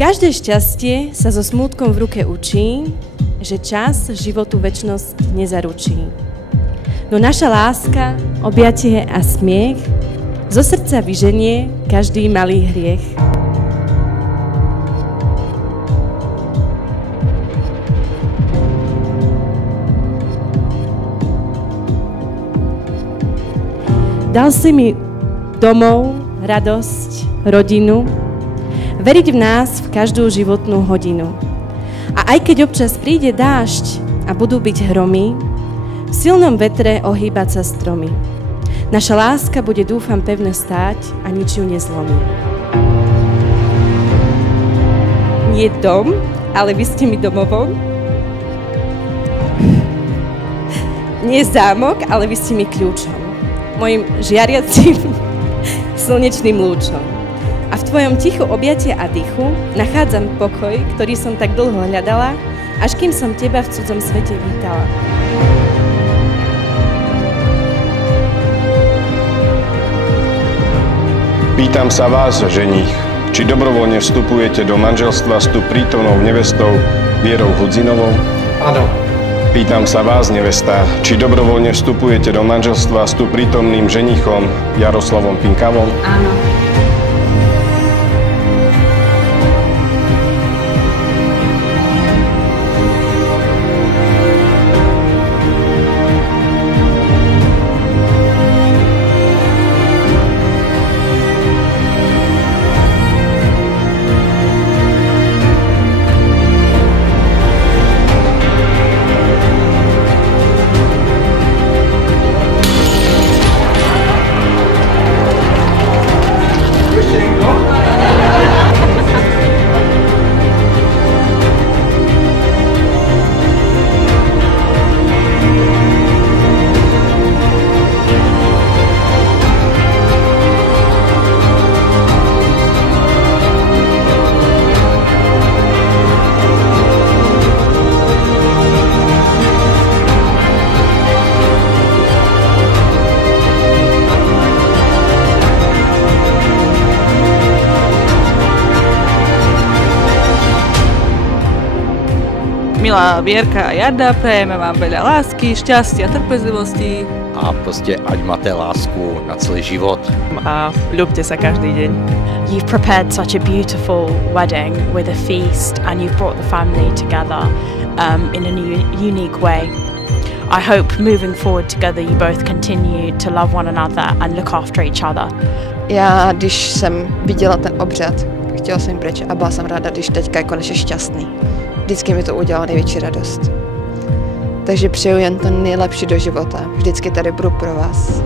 Každé šťastie sa so smútkom v ruke učí, že čas životu večnosť nezaručí. No naša láska, objatie a smiech zo srdca vyženie každý malý hriech. Dal si mi domov, radosť, rodinu, veriť v nás v každú životnú hodinu. A aj keď občas príde dážď a budú byť hromy, v silnom vetre ohýbať sa stromy. Naša láska bude, dúfam, pevne stáť a nič ju nezlomí. Nie dom, ale vy ste mi domovom. Nie zámok, ale vy ste mi kľúčom. Mojim žiariacím slnečným lúčom. A v tvojom tichu objatia a dychu nachádzam pokoj, ktorý som tak dlho hľadala, až kým som teba v cudzom svete vítala. Pýtam sa vás, ženích, či dobrovoľne vstupujete do manželstva s tu prítomnou nevestou Vierou Hudzinovou? Áno. Pýtam sa vás, nevesta, či dobrovoľne vstupujete do manželstva s tu prítomným ženichom Jaroslavom Pinkavom? Áno. Milá Vierka a Jarda, prejeme vám veľa lásky, šťastia, trpezlivosti. A proste ať máte lásku na celý život. A ľúbte sa každý deň. You've prepared such a beautiful wedding with a feast and you've brought the family together in a unique way. I hope moving forward together you both continue to love one another and look after each other. Já, když jsem viděla ten obřad, chtěla jsem preč a byla jsem ráda, když teďka je konečně šťastný. Vždycky mi to udělalo největší radost. Takže přeju jen to nejlepší do života. Vždycky tady budu pro vás.